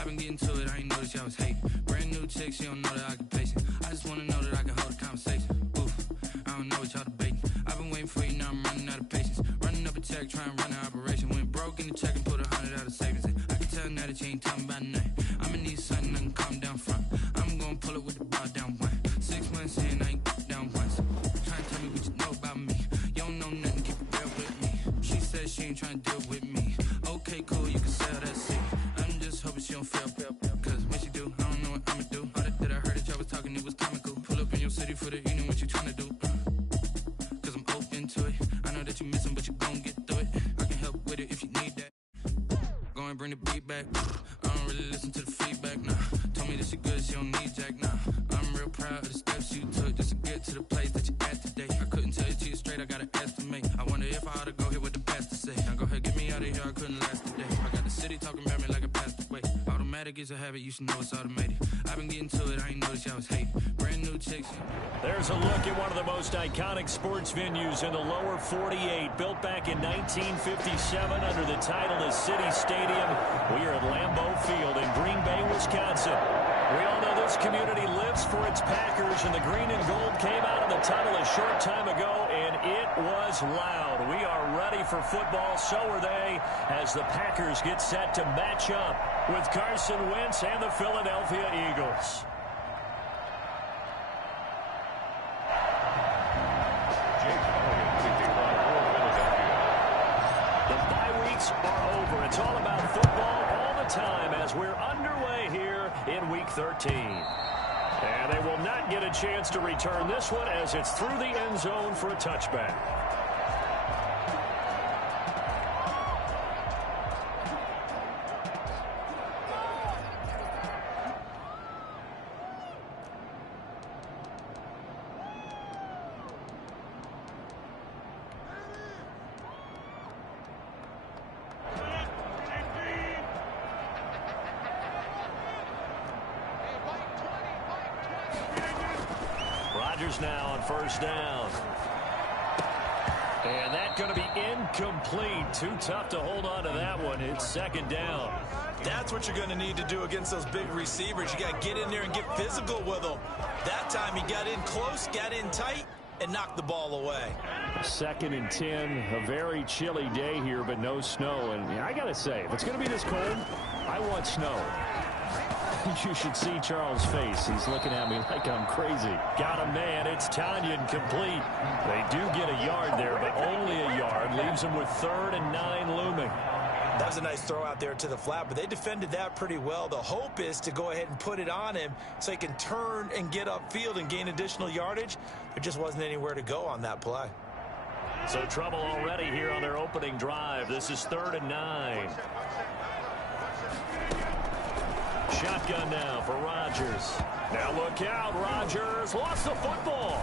I've been getting to it, I ain't noticed y'all was hating. Brand new chick, she don't know the occupation. I just wanna know that I can hold a conversation. Oof, I don't know what y'all debating. I've been waiting for you, now I'm running out of patience. Running up a check, trying to run an operation. Went broke in the check and put 100 out of savings in. I can tell now that you ain't talking about nothing. I'ma need something I can calm down front. I'm gonna pull it with the bar down one. 6 months in, I ain't down once. Trying to tell me what you know about me. You don't know nothing, keep it real with me. She said she ain't trying to deal with me. Okay, cool, you can sell that seat. I'm just hoping she don't fail. Cause when she do, I don't know what I'ma do. All that I heard that y'all was talking, it was comical. Pull up in your city for the evening, what you trying to do? Cause I'm open to it. I know that you missing, but you gon' get through it. I can help with it if you need that. Go and bring the beat back. I don't really listen to the feedback, nah. Told me that she good, she don't need Jack, nah. I'm real proud of the steps you took just to get to the place that you at today. I couldn't tell you to you straight, I gotta estimate. I wonder if I ought to go here with the pastor say. Now go ahead, get me out of here, I couldn't last today. I got the city talking about me like I passed away. Automatic is a habit, you should know it's automated. I've been getting to it, I ain't noticed y'all was hating. Brand new chicks. There's a look at one of the most iconic sports venues in the lower 48. Built back in 1957 under the title of City Stadium. We are at Lambeau Field in Green Bay, Wisconsin. We all know this community lives for its Packers, and the green and gold came out of the tunnel a short time ago, and it was loud. We are ready for football, so are they, as the Packers get set to match up with Carson Wentz and the Philadelphia Eagles. The bye weeks are over. It's all about football all the time as we're underway here in Week 13. And they will not get a chance to return this one as it's through the end zone for a touchback. Now on first down. And that's going to be incomplete. Too tough to hold on to that one. It's second down. That's what you're going to need to do against those big receivers. You got to get in there and get physical with them. That time he got in close, got in tight, and knocked the ball away. 2nd and 10. A very chilly day here, but no snow. And I got to say, if it's going to be this cold, I want snow. You should see Charles' face. He's looking at me like I'm crazy. Got a man. It's Tonyan complete. They do get a yard there, but only a yard. Leaves them with 3rd and 9 looming. That was a nice throw out there to the flat, but they defended that pretty well. The hope is to go ahead and put it on him so he can turn and get upfield and gain additional yardage. There just wasn't anywhere to go on that play. So trouble already here on their opening drive. This is 3rd and 9. Shotgun now for Rodgers. Now look out, Rodgers lost the football.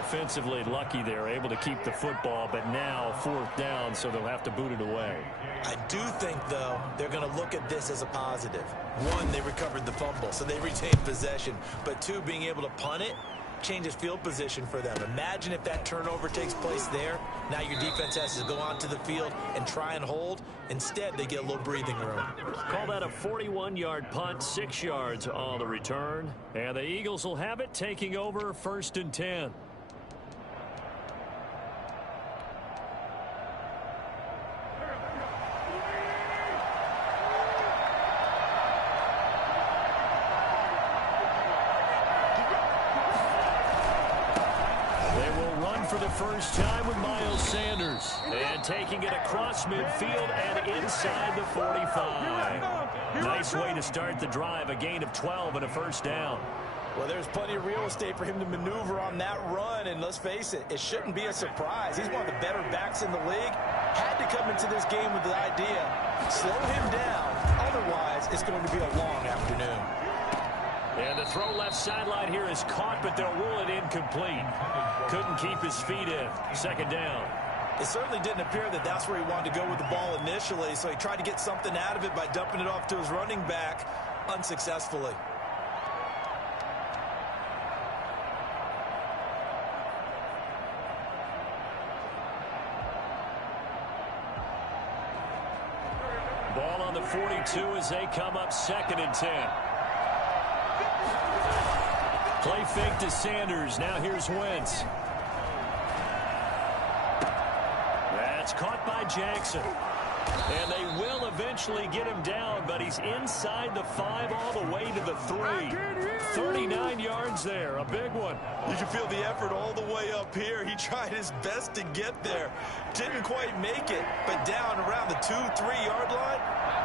Offensively lucky they're able to keep the football, but now 4th down, so they'll have to boot it away. I do think, though, they're going to look at this as a positive. 1, they recovered the fumble, so they retained possession. But 2, being able to punt it changes field position for them. Imagine if that turnover takes place there. Now your defense has to go onto the field and try and hold. Instead, they get a little breathing room. Call that a 41-yard punt, 6 yards on the return. And the Eagles will have it, taking over 1st and 10. First time with Miles Sanders. And taking it across midfield and inside the 45. Nice way to start the drive. A gain of 12 and a 1st down. Well, there's plenty of real estate for him to maneuver on that run. And let's face it, it shouldn't be a surprise. He's one of the better backs in the league. Had to come into this game with the idea, slow him down. Otherwise, it's going to be a long afternoon. And the throw left sideline here is caught, but they'll rule it incomplete. Couldn't keep his feet in. 2nd down. It certainly didn't appear that that's where he wanted to go with the ball initially, so he tried to get something out of it by dumping it off to his running back unsuccessfully. Ball on the 42 as they come up 2nd and 10. Play fake to Sanders. Now here's Wentz. That's caught by Jackson. And they will eventually get him down, but he's inside the 5 all the way to the 3. 39 yards there, a big one. You can feel the effort all the way up here. He tried his best to get there. Didn't quite make it, but down around the 2-3 yard line,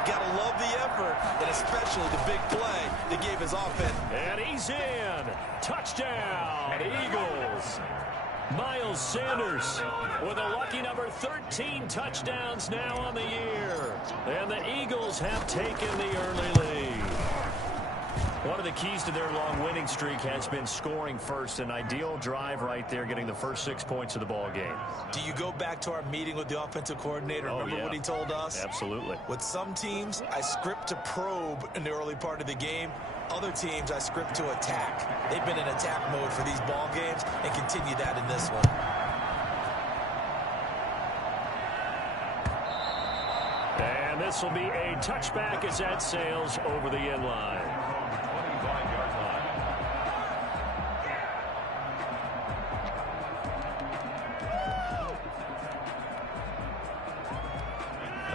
gotta love the effort, and especially the big play that gave his offense. And he's in. Touchdown, Eagles. Miles Sanders with a lucky number 13 touchdowns now on the year. And the Eagles have taken the early lead. One of the keys to their long winning streak has been scoring first. An ideal drive right there, getting the first 6 points of the ball game. Do you go back to our meeting with the offensive coordinator? Remember what he told us? Absolutely. With some teams, I script to probe in the early part of the game. Other teams, I script to attack. They've been in attack mode for these ball games and continue that in this one. And this will be a touchback as that sails over the end line. 25-yard line.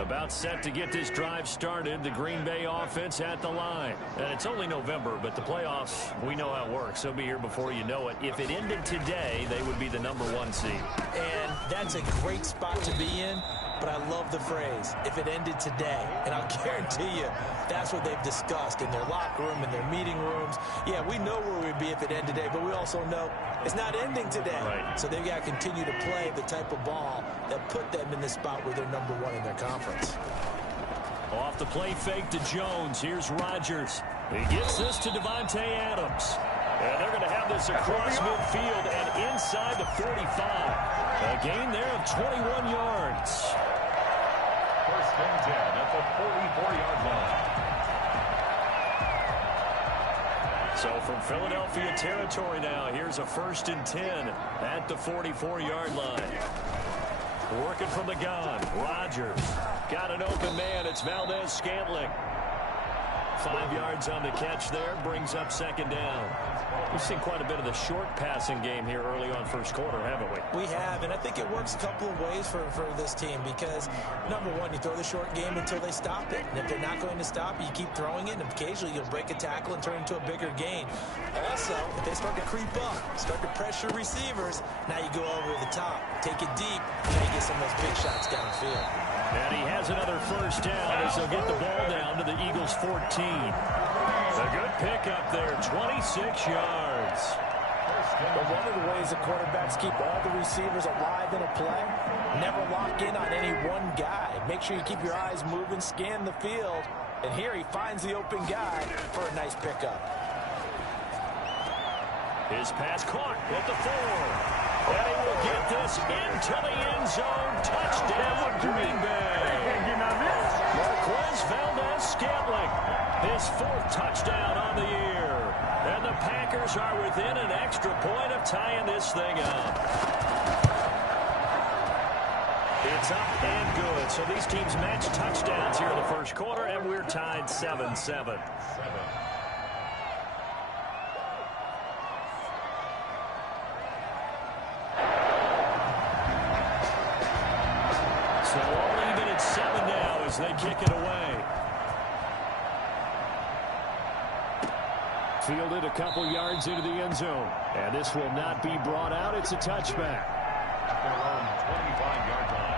About set to get this drive started. The Green Bay offense at the line. And it's only November, but the playoffs, we know how it works. They'll be here before you know it. If it ended today, they would be the #1 seed. And that's a great spot to be in. But I love the phrase, if it ended today. And I'll guarantee you, that's what they've discussed in their locker room, in their meeting rooms. Yeah, we know where we'd be if it ended today, but we also know it's not ending today. Right. So they've got to continue to play the type of ball that put them in the spot where they're #1 in their conference. Off the play fake to Jones. Here's Rodgers. He gets this to Devontae Adams. And they're going to have this across midfield and inside the 45. A gain there of 21 yards. First and 10 at the 44-yard line. So from Philadelphia territory now, here's a 1st and 10 at the 44-yard line. Working from the gun, Rodgers. Got an open man, it's Valdez-Scantling. 5 yards on the catch there, brings up 2nd down. We've seen quite a bit of the short passing game here early on first quarter, haven't we? We have, and I think it works a couple of ways for this team because, #1, you throw the short game until they stop it. And if they're not going to stop it, you keep throwing it, and occasionally you'll break a tackle and turn it into a bigger gain. Also, if they start to creep up, start to pressure receivers, now you go over the top, take it deep, now you get some of those big shots downfield. And he has another 1st down as they'll get the ball down to the Eagles' 14. A good pickup there, 26 yards. But one of the ways the quarterbacks keep all the receivers alive in a play, never lock in on any one guy. Make sure you keep your eyes moving, scan the field, and here he finds the open guy for a nice pickup. His pass caught at the 4. And he will get this into the end zone. Touchdown, Green Bay. Marquez Valdez-Scantling, his 4th touchdown on the year. And the Packers are within an extra point of tying this thing up. It's up and good. So these teams match touchdowns here in the first quarter, and we're tied 7-7. So all even at 7 now as they kick it away. Fielded a couple yards into the end zone. And this will not be brought out. It's a touchback. At their own 25-yard line.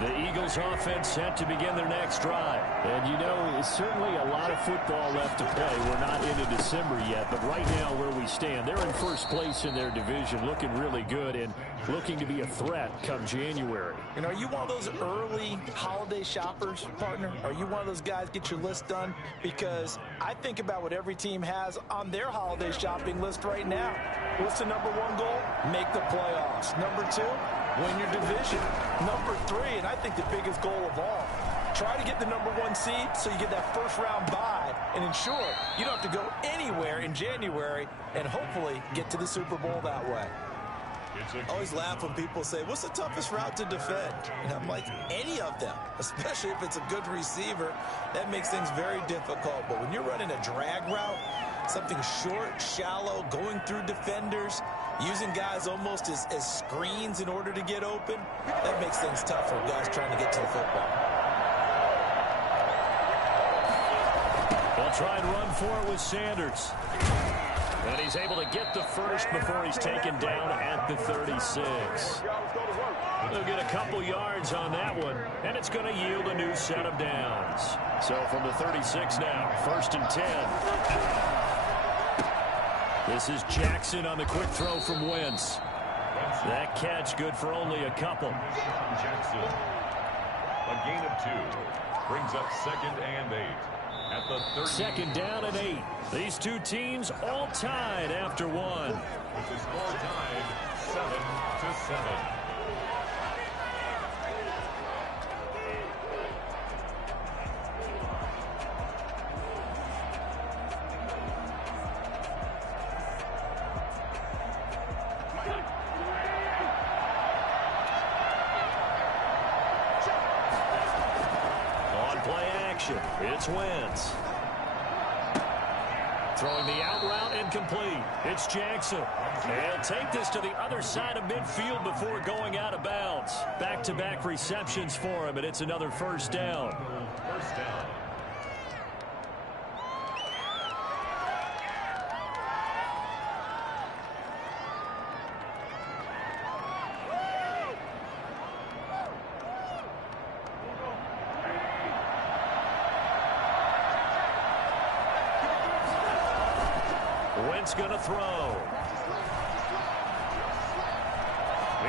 The Eagles offense set to begin their next drive. And you know, it's certainly a lot of football left to play. We're not into December yet, but right now where we stand, they're in first place in their division, looking really good and looking to be a threat come January. And are you one of those early holiday shoppers, partner? Are you one of those guys get your list done? Because I think about what every team has on their holiday shopping list right now. What's the #1 goal? Make the playoffs. #2, win your division. #3, and I think the biggest goal of all, try to get the #1 seed so you get that first-round bye and ensure you don't have to go anywhere in January and hopefully get to the Super Bowl that way. I always laugh when people say, what's the toughest route to defend? And I'm like, any of them, especially if it's a good receiver. That makes things very difficult. But when you're running a drag route, something short, shallow, going through defenders, using guys almost as screens in order to get open, that makes things tough for guys trying to get to the football. They'll try and run for it with Sanders. And he's able to get the first before he's taken down at the 36. They'll get a couple yards on that one, and it's going to yield a new set of downs. So from the 36 now, 1st and 10. This is Jackson on the quick throw from Wentz. That catch good for only a couple. Jackson, a gain of 2, brings up 2nd and 8. At the 2nd down and 8. These two teams all tied after one. With the score tied 7-7. It's Wentz. Throwing the out route incomplete. It's Jackson. He'll take this to the other side of midfield before going out of bounds. Back-to-back receptions for him, and it's another 1st down. 1st down. Wentz going to throw.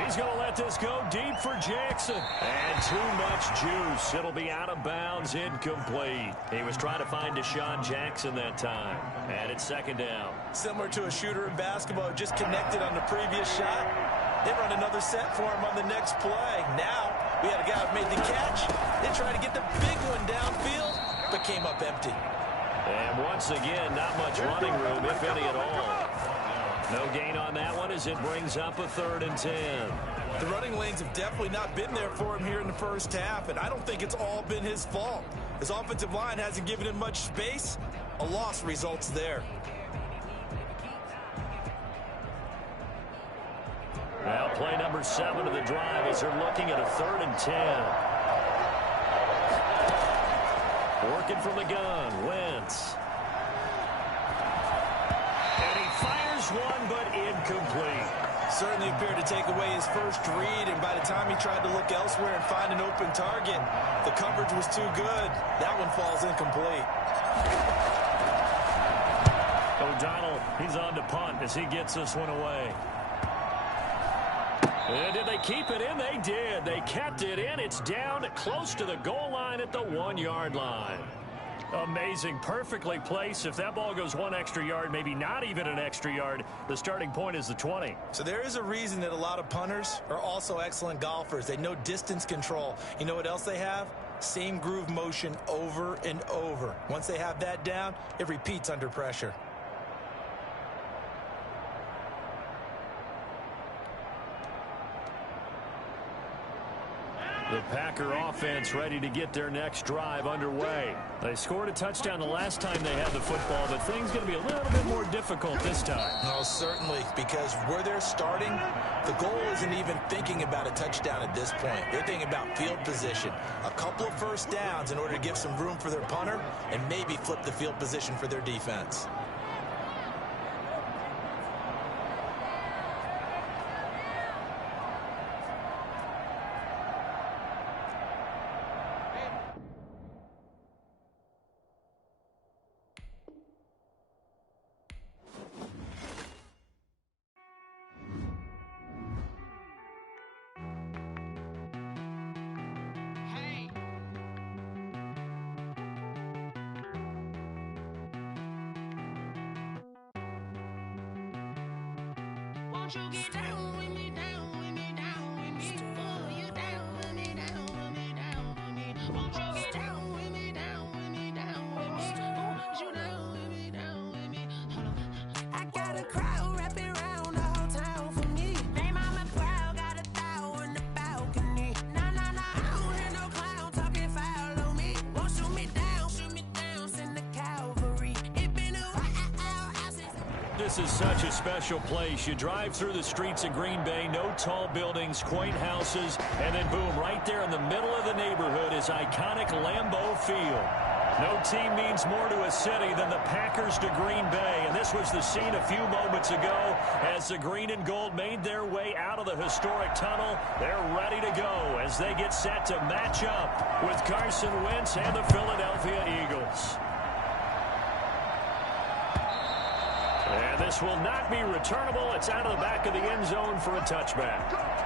He's going to let this go deep for Jackson. And too much juice. It'll be out of bounds, incomplete. He was trying to find Deshaun Jackson that time. And it's 2nd down. Similar to a shooter in basketball who just connected on the previous shot. They run another set for him on the next play. Now we had a guy who made the catch. They tried to get the big one downfield, but came up empty. And once again, not much running room, if any at all. No gain on that one as it brings up a 3rd and 10. The running lanes have definitely not been there for him here in the first half, and I don't think it's all been his fault. His offensive line hasn't given him much space. A loss results there. Now play number 7 of the drive as they're looking at a 3rd and 10. Working from the gun, Wentz. And he fires one, but incomplete. Certainly appeared to take away his first read, and by the time he tried to look elsewhere and find an open target, the coverage was too good. That one falls incomplete. O'Donnell, he's on to punt as he gets this one away. And did they keep it in? They did. They kept it in. It's down close to the goal line at the 1-yard line. Amazing. Perfectly placed. If that ball goes 1 extra yard, maybe not even an extra yard, the starting point is the 20. So there is a reason that a lot of punters are also excellent golfers. They know distance control. You know what else they have? Same groove motion over and over. Once they have that down, it repeats under pressure. The Packer offense ready to get their next drive underway. They scored a touchdown the last time they had the football, but things going to be a little bit more difficult this time. No, certainly, because where they're starting, the goal isn't even thinking about a touchdown at this point. They're thinking about field position. A couple of first downs in order to give some room for their punter and maybe flip the field position for their defense. Won't you get down with me, down with me, down with me? Oh, you down with me, down with me, down with me. Won't you get down with me, down with me, down with me? Oh, you down with me, down with me. Hold on. I got a crowd wrapping around the whole town for me. They mama This is such a special place. You drive through the streets of Green Bay, no tall buildings, quaint houses, and then boom, right there in the middle of the neighborhood is iconic Lambeau Field. No team means more to a city than the Packers to Green Bay, and this was the scene a few moments ago as the green and gold made their way out of the historic tunnel. They're ready to go as they get set to match up with Carson Wentz and the Philadelphia Eagles. And this will not be returnable. It's out of the back of the end zone for a touchback.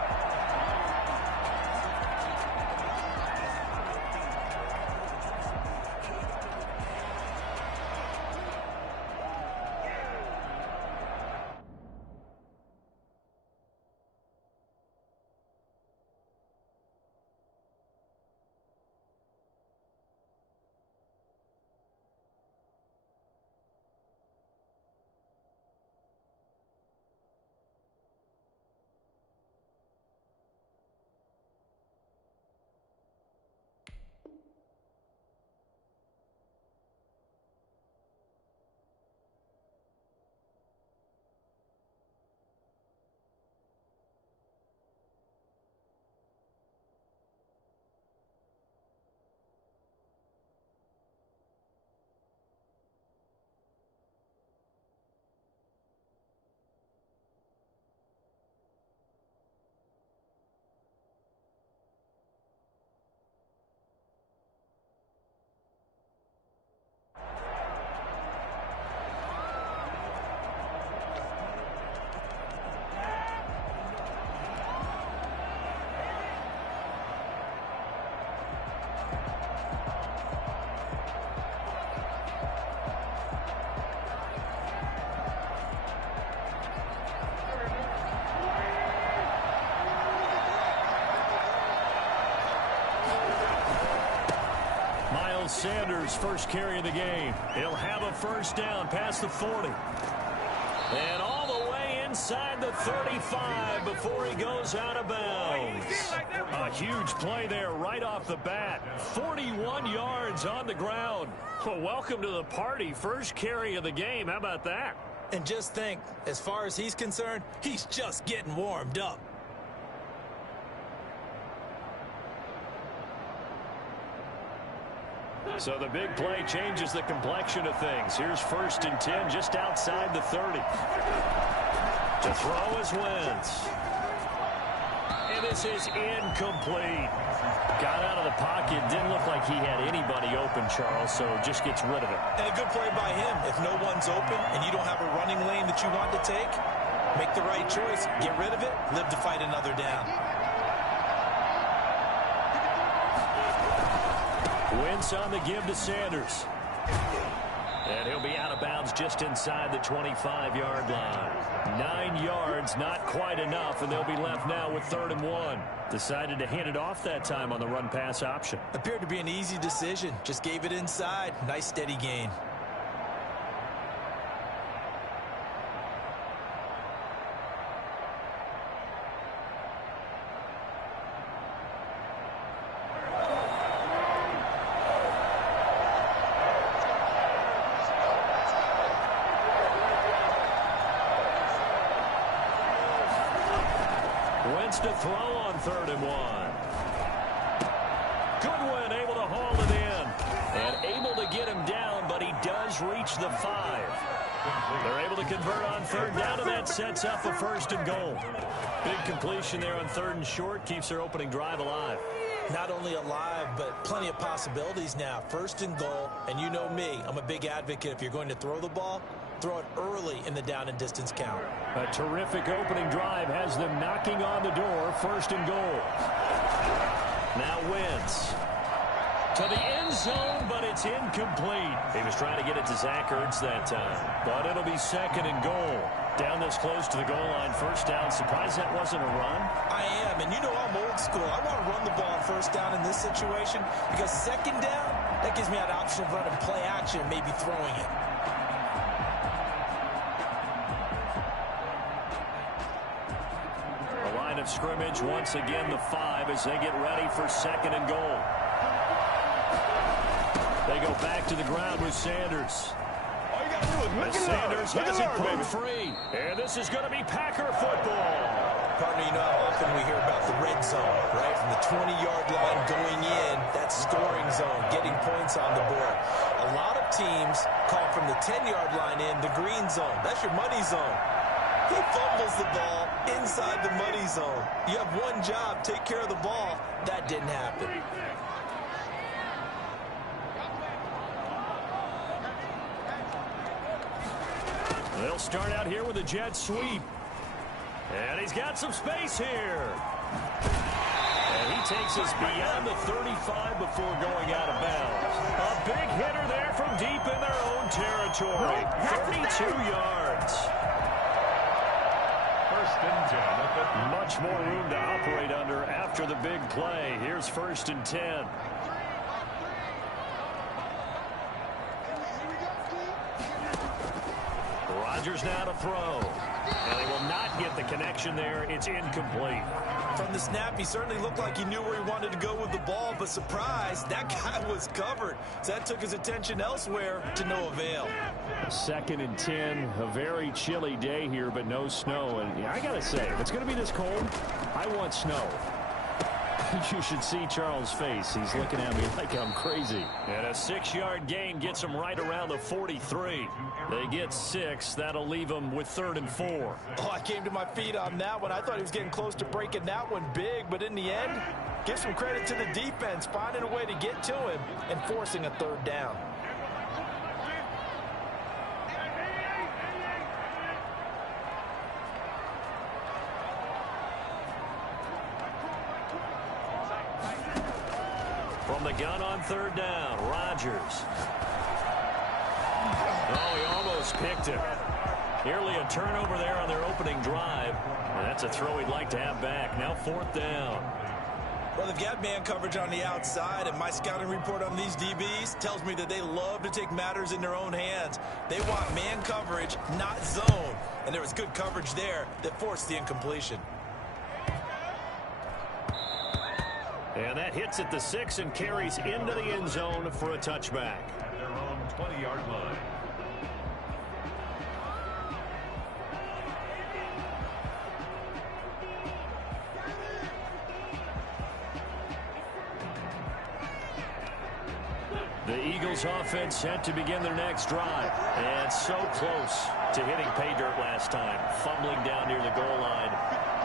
Sanders' first carry of the game. He'll have a first down past the 40. And all the way inside the 35 before he goes out of bounds. A huge play there right off the bat. 41 yards on the ground. Well, welcome to the party. First carry of the game. How about that? And just think, as far as he's concerned, he's just getting warmed up. So the big play changes the complexion of things. Here's 1st and 10 just outside the 30. To throw is Wentz. And this is incomplete. Got out of the pocket. Didn't look like he had anybody open, Charles, so just gets rid of it. And a good play by him. If no one's open and you don't have a running lane that you want to take, make the right choice. Get rid of it. Live to fight another down. Wentz on the give to Sanders. And he'll be out of bounds just inside the 25-yard line. 9 yards, not quite enough, and they'll be left now with 3rd and 1. Decided to hand it off that time on the run-pass option. Appeared to be an easy decision. Just gave it inside. Nice steady gain. Wentz to throw on 3rd and 1. Goodwin able to haul it in. And able to get him down, but he does reach the 5. They're able to convert on 3rd down, and that sets up a 1st and goal. Big completion there on 3rd and short. Keeps their opening drive alive. Not only alive, but plenty of possibilities now. 1st and goal, and you know me. I'm a big advocate. If you're going to throw the ball, throw it early in the down and distance count. A terrific opening drive has them knocking on the door. 1st and goal. Now Wentz to the end zone, but it's incomplete. He was trying to get it to Zach Ertz that time, but it'll be 2nd and goal. Down this close to the goal line, 1st down. Surprised that wasn't a run? I am, and you know I'm old school. I want to run the ball on 1st down in this situation because 2nd down, that gives me that option of running play action and maybe throwing it. The line of scrimmage, once again, the 5 as they get ready for 2nd and goal. They go back to the ground with Sanders. Sanders has it pulled free. And this is going to be Packer football. Partner, you know how often we hear about the red zone, right? From the 20-yard line going in, that's scoring zone, getting points on the board. A lot of teams call from the 10-yard line in the green zone. That's your money zone. He fumbles the ball inside the money zone. You have one job, take care of the ball. That didn't happen. They'll start out here with a jet sweep. And he's got some space here. And he takes us beyond the 35 before going out of bounds. A big hitter there from deep in their own territory. 32 yards. First and 10 at the Much more room to operate under after the big play. Here's 1st and 10. Rodgers now to throw. And he will not get the connection there. It's incomplete. From the snap, he certainly looked like he knew where he wanted to go with the ball, but surprise, that guy was covered. So that took his attention elsewhere to no avail. 2nd and 10, a very chilly day here, but no snow. And yeah, I got to say, if it's going to be this cold, I want snow. You should see Charles' face. He's looking at me like I'm crazy. And a 6-yard gain gets him right around the 43. They get 6. That'll leave them with 3rd and 4. Oh, I came to my feet on that one. I thought he was getting close to breaking that one big, but in the end, give some credit to the defense, finding a way to get to him and forcing a 3rd down. From the gun on 3rd down, Rodgers. Oh, he almost picked it. Nearly a turnover there on their opening drive. And that's a throw he'd like to have back. Now 4th down. Well, they've got man coverage on the outside, and my scouting report on these DBs tells me that they love to take matters in their own hands. They want man coverage, not zone. And there was good coverage there that forced the incompletion. And that hits at the 6 and carries into the end zone for a touchback. at their own 20-yard line. The Eagles offense set to begin their next drive. And so close to hitting pay dirt last time. Fumbling down near the goal line.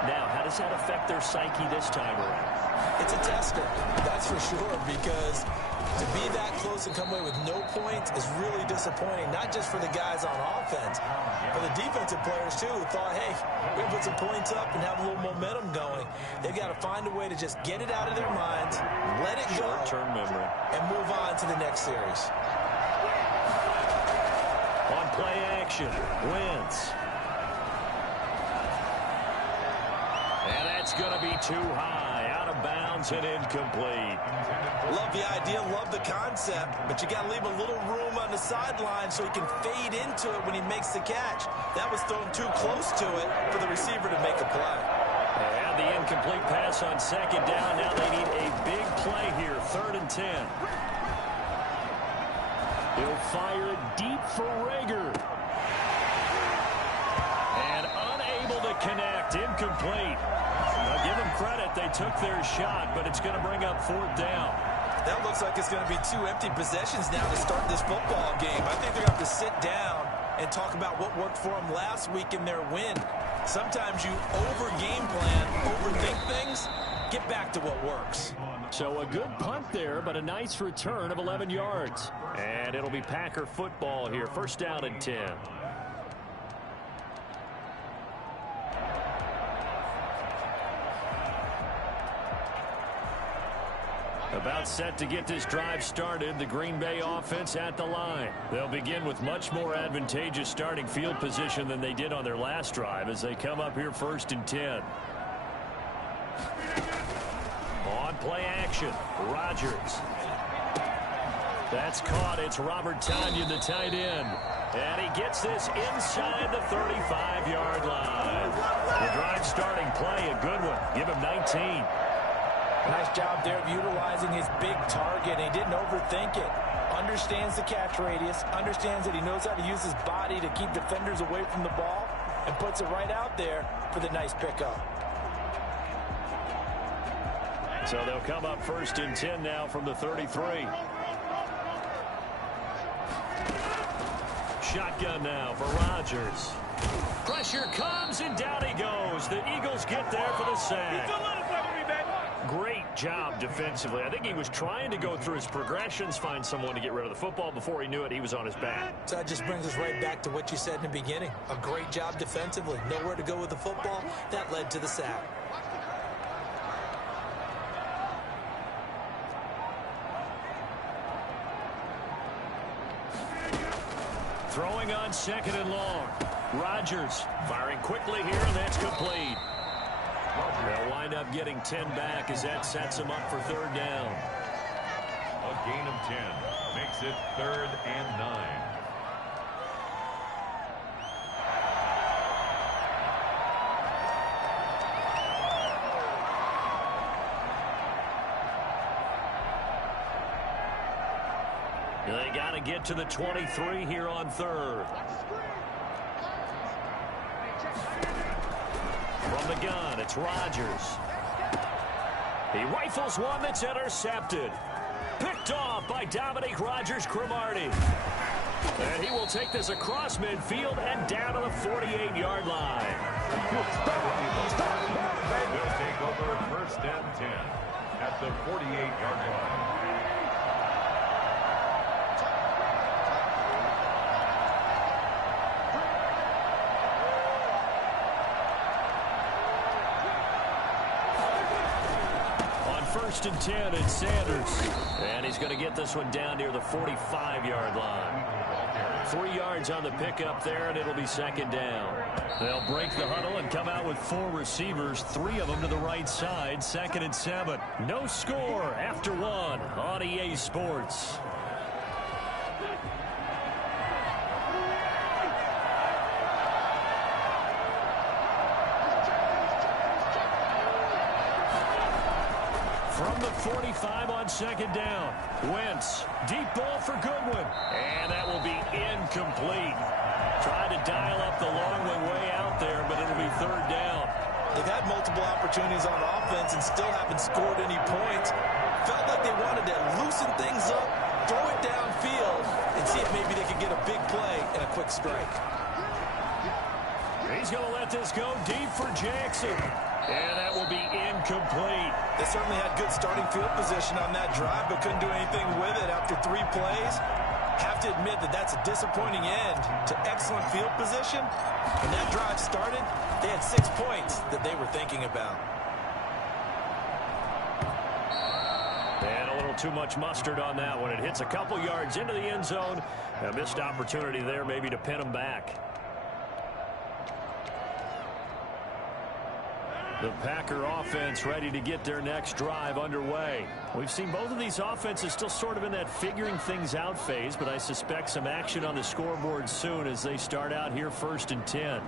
Now, how does that affect their psyche this time around? It's a tester, that's for sure, because to be that close and come away with no points is really disappointing, not just for the guys on offense, but the defensive players, too, who thought, hey, we're going to put some points up and have a little momentum going. They've got to find a way to just get it out of their minds, let it go, Short-term memory. and move on to the next series. On play action, Wentz. And that's going to be too high, out of bounds and incomplete. Love the idea, love the concept, but you got to leave a little room on the sideline so he can fade into it when he makes the catch. That was thrown too close to it for the receiver to make a play. They had the incomplete pass on 2nd down. Now they need a big play here, 3rd and 10. He'll fire it deep for Rager. And unable to connect, incomplete. Now give them credit, they took their shot, but it's going to bring up 4th down. That looks like it's going to be 2 empty possessions now to start this football game. I think they're going to have to sit down and talk about what worked for them last week in their win. Sometimes you over-game plan, overthink things, get back to what works. So a good punt there, but a nice return of 11 yards. And it'll be Packer football here, 1st down and 10. About set to get this drive started, the Green Bay offense at the line. They'll begin with much more advantageous starting field position than they did on their last drive as they come up here 1st and 10. On play action, Rodgers. That's caught. It's Robert Tonyan, the tight end. And he gets this inside the 35-yard line. The drive starting play, a good one. Give him 19. Nice job there of utilizing his big target. He didn't overthink it. understands the catch radius, understands that he knows how to use his body to keep defenders away from the ball, and puts it right out there for the nice pickup. So they'll come up 1st and 10 now from the 33. Shotgun now for Rodgers. Pressure comes, and down he goes. The Eagles get there for the sack. Great job defensively. I think he was trying to go through his progressions, find someone to get rid of the football. Before he knew it, he was on his back. So that just brings us right back to what you said in the beginning. A great job defensively. Nowhere to go with the football. That led to the sack. Throwing on 2nd and long. Rodgers firing quickly here, and that's complete. They'll wind up getting 10 back as that sets them up for 3rd down. A gain of 10 makes it 3rd and 9. They got to get to the 23 here on 3rd. From the gun, it's Rodgers. He rifles one that's intercepted. Picked off by Dominique Rodgers-Cromartie. And he will take this across midfield and down to the 48-yard line. They'll take over 1st and 10 at the 48-yard line. On 1st and 10, it's Sanders. And he's going to get this one down near the 45-yard line. 3 yards on the pickup there, and it'll be 2nd down. They'll break the huddle and come out with 4 receivers, 3 of them to the right side. 2nd and 7. No score after 1 on EA Sports. From the 45 on 2nd down. Wentz, deep ball for Goodwin. And that will be incomplete. Tried to dial up the long way out there, but it'll be 3rd down. They've had multiple opportunities on offense and still haven't scored any points. Felt like they wanted to loosen things up, throw it downfield, and see if maybe they could get a big play and a quick strike. He's going to let this go deep for Jackson. And that will be incomplete. They certainly had good starting field position on that drive, but couldn't do anything with it after 3 plays. Have to admit that that's a disappointing end to excellent field position. When that drive started, they had 6 points that they were thinking about. And a little too much mustard on that one. It hits a couple yards into the end zone. A missed opportunity there maybe to pin them back. The Packer offense ready to get their next drive underway. We've seen both of these offenses still sort of in that figuring things out phase, but I suspect some action on the scoreboard soon as they start out here 1st and 10.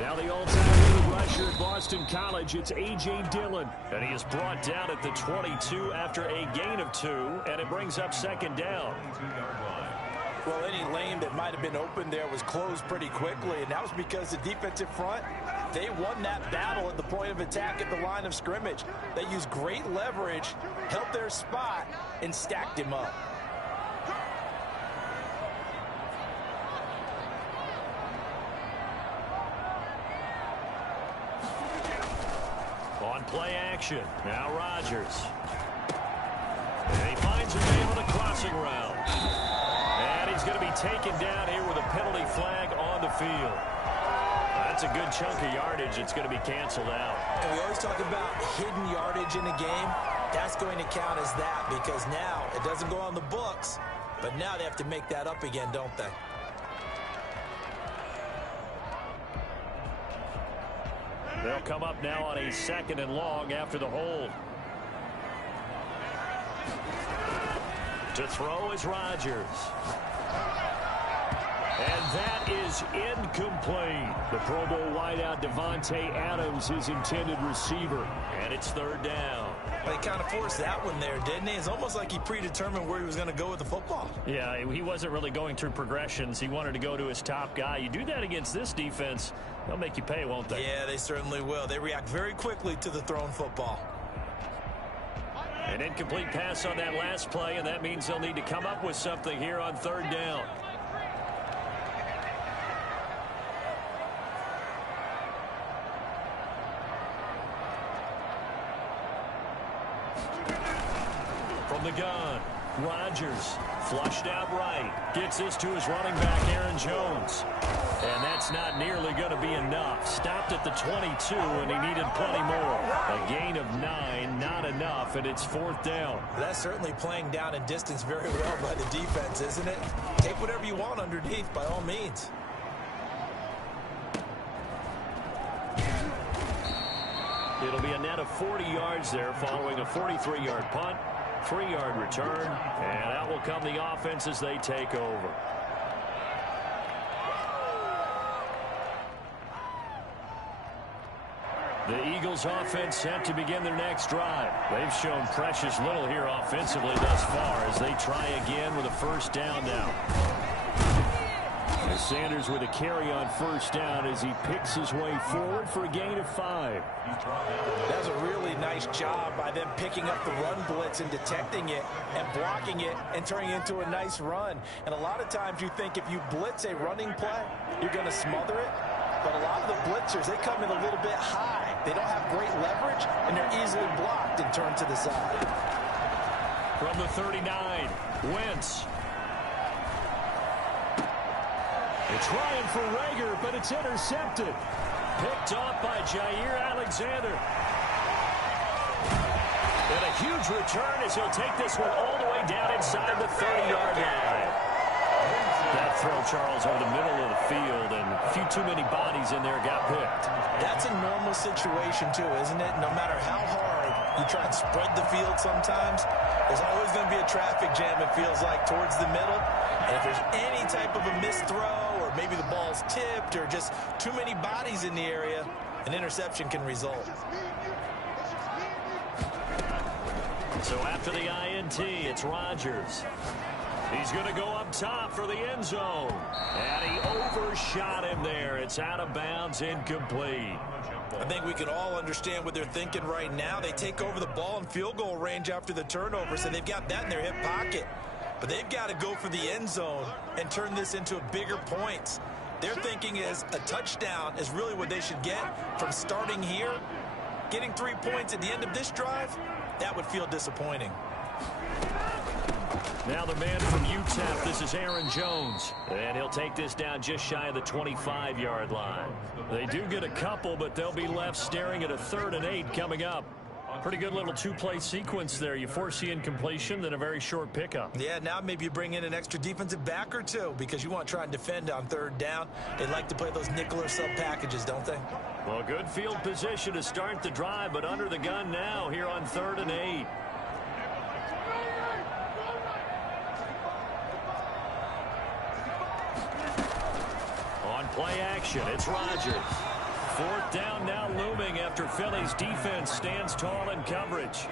Now the all-time leading rusher at Boston College, it's A.J. Dillon. And he is brought down at the 22 after a gain of 2, and it brings up 2nd down. Well, any lane that might have been open there was closed pretty quickly, and that was because the defensive front, they won that battle at the point of attack at the line of scrimmage. They used great leverage, held their spot, and stacked him up. On play action, now Rodgers. And he finds a man on a crossing route. And he's going to be taken down here with a penalty flag on the field. That's a good chunk of yardage. It's going to be canceled out. And we always talk about hidden yardage in a game. That's going to count as that because now it doesn't go on the books, but now they have to make that up again, don't they? They'll come up now on a 2nd and long after the hold. To throw is Rodgers. And that is incomplete. The Pro Bowl wideout Devontae Adams, his intended receiver. And it's third down. He kind of forced that one there, didn't he? It's almost like he predetermined where he was going to go with the football. Yeah, he wasn't really going through progressions. He wanted to go to his top guy. You do that against this defense, they'll make you pay, won't they? Yeah, they certainly will. They react very quickly to the thrown football. An incomplete pass on that last play, and that means they'll need to come up with something here on third down. From the gun, Rodgers flushed out right. Gets this to his running back, Aaron Jones. And that's not nearly going to be enough. Stopped at the 22, and he needed plenty more. A gain of 9, not enough, and it's fourth down. That's certainly playing down in distance very well by the defense, isn't it? Take whatever you want underneath, by all means. It'll be a net of 40 yards there following a 43-yard punt, 3-yard return, and out will come the offense as they take over. The Eagles offense set to begin their next drive. They've shown precious little here offensively thus far as they try again with a first down now. As Sanders with a carry on first down as he picks his way forward for a gain of 5. That was a really nice job by them picking up the run blitz and detecting it and blocking it and turning it into a nice run. And a lot of times you think if you blitz a running play, you're going to smother it. But a lot of the blitzers, they come in a little bit high. They don't have great leverage, and they're easily blocked and turned to the side. From the 39, Wentz. It's Ryan for Rager, but it's intercepted. Picked off by Jair Alexander. And a huge return as he'll take this one all the way down inside the 30-yard line. That throw, Charles, over the middle of the field, and a few too many bodies in there got picked. That's a normal situation, too, isn't it? No matter how hard you try and spread the field sometimes, there's always going to be a traffic jam, it feels like, towards the middle. And if there's any type of a missed throw, or maybe the ball's tipped, or just too many bodies in the area, an interception can result. So after the INT, it's Rodgers. He's going to go up top for the end zone. And he overshot him there. It's out of bounds, incomplete. I think we can all understand what they're thinking right now. They take over the ball in field goal range after the turnover, so they've got that in their hip pocket. But they've got to go for the end zone and turn this into a bigger points. Their thinking is a touchdown is really what they should get from starting here. Getting 3 points at the end of this drive, that would feel disappointing. Now the man from UTEP, this is Aaron Jones. And he'll take this down just shy of the 25-yard line. They do get a couple, but they'll be left staring at a 3rd and 8 coming up. Pretty good little two-play sequence there. You force the incompletion, then a very short pickup. Yeah, now maybe you bring in an extra defensive back or two because you want to try and defend on 3rd down. They like to play those nickel or sub packages, don't they? Well, good field position to start the drive, but under the gun now here on 3rd and 8. On play action, it's Rodgers. 4th down now looming after Philly's defense stands tall in coverage.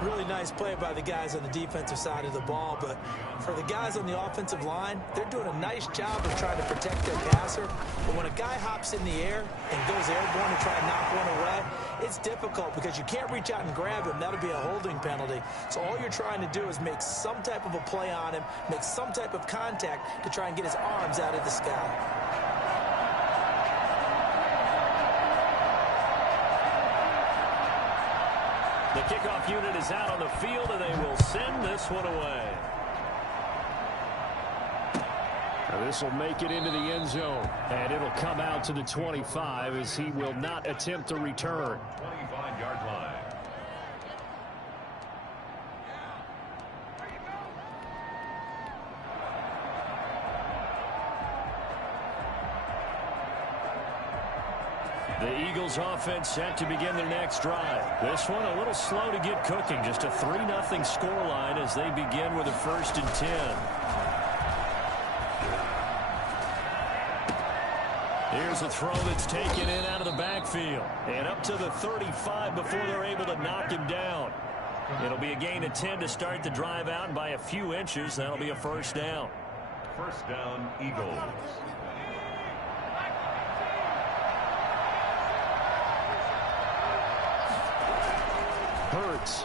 Really nice play by the guys on the defensive side of the ball, but for the guys on the offensive line, they're doing a nice job of trying to protect their passer. But when a guy hops in the air and goes airborne to try and knock one away, it's difficult because you can't reach out and grab him. That'll be a holding penalty. So all you're trying to do is make some type of a play on him, make some type of contact to try and get his arms out of the sky. The kickoff unit is out on the field, and they will send this one away. Now this will make it into the end zone, and it'll come out to the 25 as he will not attempt to return. 25-yard line. The Eagles offense set to begin their next drive. This one a little slow to get cooking. Just a 3-0 scoreline as they begin with a 1st and 10. Here's a throw that's taken in out of the backfield. And up to the 35 before they're able to knock him down. It'll be a gain of 10 to start the drive out, and by a few inches, that'll be a first down. First down, Eagles. Hurts.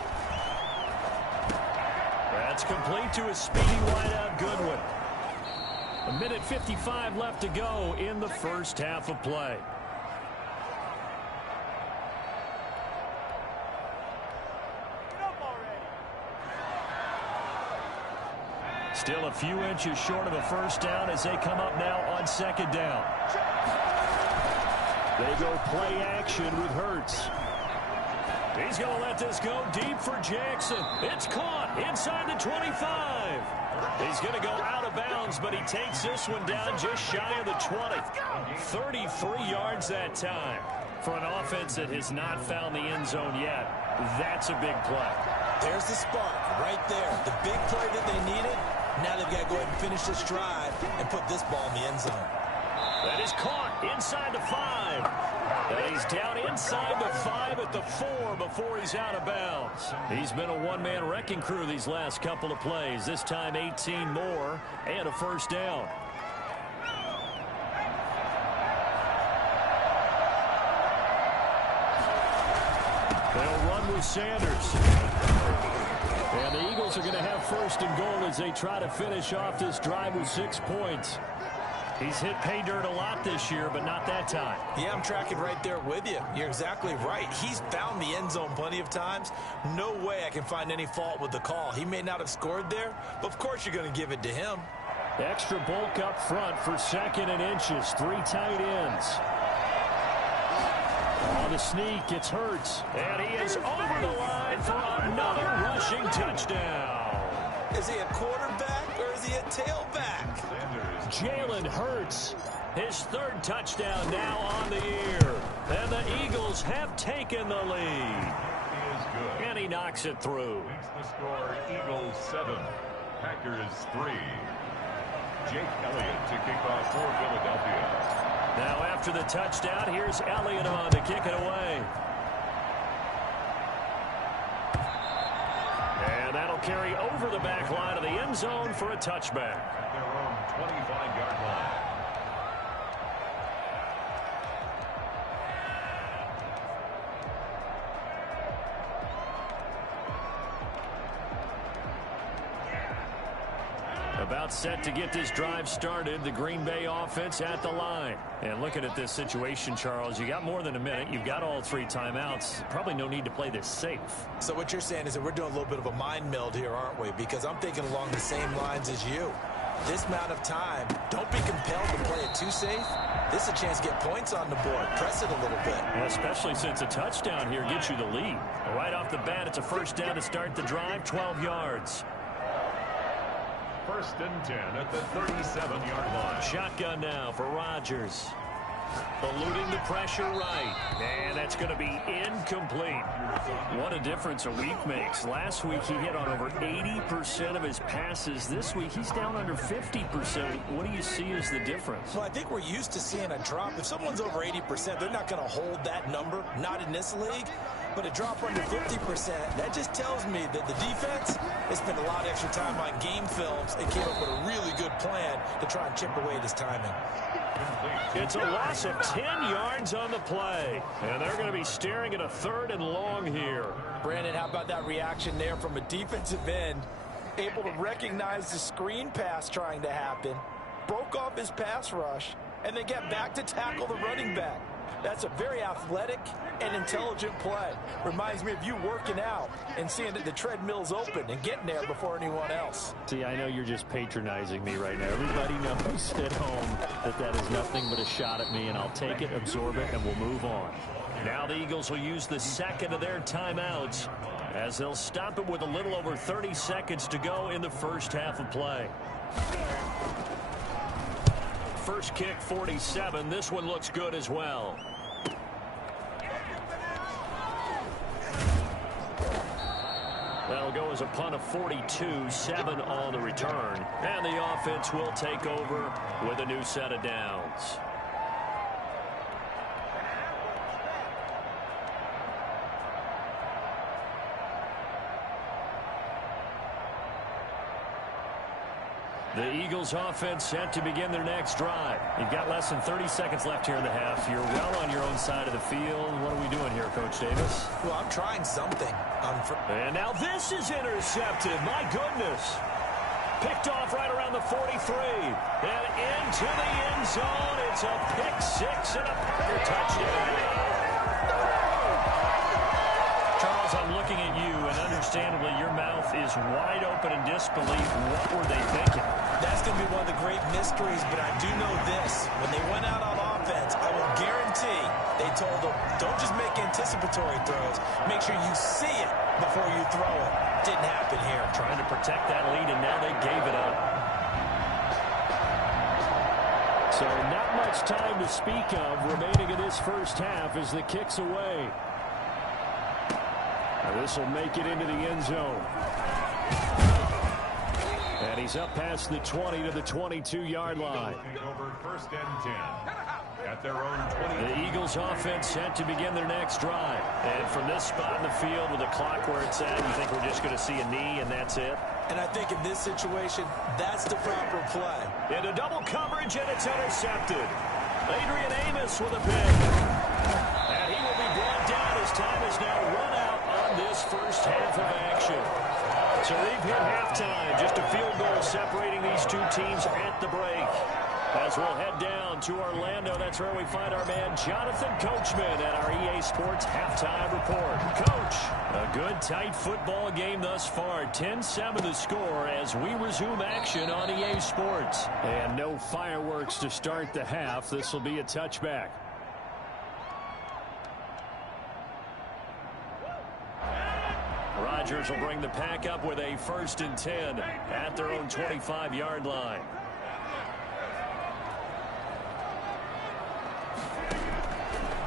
That's complete to a speedy wideout Goodwin. 1:55 left to go in the first half of play. Still a few inches short of a first down as they come up now on second down. They go play action with Hurts. He's going to let this go deep for Jackson. It's caught inside the 25. He's going to go out of bounds, but he takes this one down just shy of the 20. 33 yards that time. For an offense that has not found the end zone yet, that's a big play. There's the spark right there. The big play that they needed. Now they've got to go ahead and finish this drive and put this ball in the end zone. That is caught inside the 5. And he's down inside the 5 at the 4 before he's out of bounds. He's been a one-man wrecking crew these last couple of plays. This time 18 more and a first down. They'll run with Sanders. And the Eagles are going to have first and goal as they try to finish off this drive with 6 points. He's hit pay dirt a lot this year, but not that time. Yeah, I'm tracking right there with you. You're exactly right. He's found the end zone plenty of times. No way I can find any fault with the call. He may not have scored there, but of course you're going to give it to him. Extra bulk up front for second and inches. 3 tight ends. On the sneak, it's Hurts. And he is over the line for another rushing touchdown. Is he a quarterback or is he a tailback? Jalen Hurts, his 3rd touchdown now on the year. And the Eagles have taken the lead. He is good. And he knocks it through. Makes the score Eagles 7, Packers 3. Jake Elliott to kick off for Philadelphia. Now after the touchdown, here's Elliott on to kick it away. And that'll carry over the back line of the end zone for a touchback. At their own 25-yard line. About set to get this drive started. The Green Bay offense at the line. And looking at this situation, Charles, you got more than a minute. You've got all 3 timeouts. Probably no need to play this safe. So what you're saying is that we're doing a little bit of a mind meld here, aren't we? Because I'm thinking along the same lines as you. This amount of time, don't be compelled to play it too safe. This is a chance to get points on the board. Press it a little bit. Well, especially since a touchdown here gets you the lead. Right off the bat, it's a first down to start the drive, 12 yards. First and 10 at the 37-yard line. Shotgun now for Rodgers. Eluding the pressure right. And that's going to be incomplete. What a difference a week makes. Last week he hit on over 80% of his passes. This week he's down under 50%. What do you see as the difference? Well, I think we're used to seeing a drop. If someone's over 80%, they're not going to hold that number. Not in this league. But a drop under 50%, that just tells me that the defense has spent a lot of extra time on game films and came up with a really good plan to try and chip away at his timing. It's a loss of 10 yards on the play. And they're going to be staring at a 3rd and long here. Brandon, how about that reaction there from a defensive end? Able to recognize the screen pass trying to happen, broke off his pass rush, and then get back to tackle the running back. That's a very athletic and intelligent play. Reminds me of you working out and seeing that the treadmill's open and getting there before anyone else. See, I know you're just patronizing me right now. Everybody knows at home that that is nothing but a shot at me, and I'll take it, absorb it, and we'll move on. Now the Eagles will use the 2nd of their timeouts as they'll stop it with a little over 30 seconds to go in the first half of play. First kick, 47. This one looks good as well. That'll go as a punt of 42, 7 on the return. And the offense will take over with a new set of downs. The Eagles offense set to begin their next drive. You've got less than 30 seconds left here in the half. You're well on your own side of the field. What are we doing here, Coach Davis? Well, I'm trying something. And now this is intercepted. My goodness. Picked off right around the 43. And into the end zone. It's a pick six and a Packer touchdown. Charles, I'm looking at you, and understandably, your mouth is wide open in disbelief. What were they thinking? That's going to be one of the great mysteries, but I do know this. When they went out on offense, I will guarantee they told them, don't just make anticipatory throws. Make sure you see it before you throw it. Didn't happen here. Trying to protect that lead, and now they gave it up. So not much time to speak of remaining in this first half as the kick's away. This will make it into the end zone. And he's up past the 20 to the 22-yard line. Over first and 10 at their own 20. The Eagles offense set to begin their next drive. And from this spot in the field with the clock where it's at, you think we're just going to see a knee and that's it? And I think in this situation, that's the proper play. Into double coverage, and it's intercepted. Adrian Amos with a pick. And he will be brought down. His time is now run out on this first half of action. So they've hit halftime. Just a field goal separating these two teams at the break. As we'll head down to Orlando, that's where we find our man Jonathan Coachman at our EA Sports Halftime Report. Coach, a good tight football game thus far. 10-7 the score as we resume action on EA Sports. And no fireworks to start the half. This will be a touchback. Rodgers will bring the pack up with a 1st and 10 at their own 25-yard line.